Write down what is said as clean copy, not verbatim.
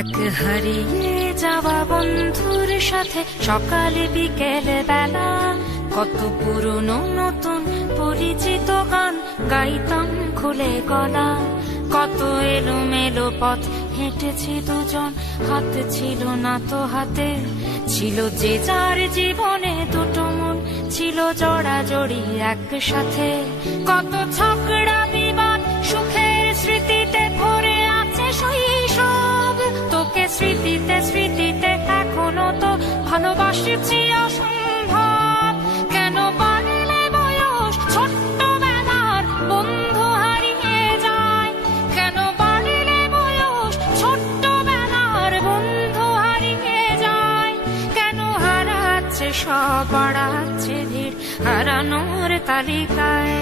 এক হারিয়ে যাওয়া বন্ধুর সাথে সকালে বিকেলে বেলা কত পুরনো নতুন পরিচিত গান গাইতাম খুলে গলা। কত এলোমেলো পথ হেঁটেছি দুজন, হাতে ছিল না তো হাতে, ছিল যে যার জীবনে দুটো মন, ছিল জড়াজড়ি একসাথে। কত ঝগড়া বিবাদ সুখের স্মৃতিতে ভরে আছে শৈশব, তোকে স্মৃতিতে স্মৃতিতে এখনো তো ভালোবাসছি অসম্ভব। কেন বাড়লে বয়স ছোট্টবেলার বন্ধু হারিয়ে যায়, কেন বাড়লে বয়স ছোট্টবেলার বন্ধু হারিয়ে যায়, কেন হারাচ্ছে সব বাড়াচ্ছে ভিড় হারানোর তালিকায়।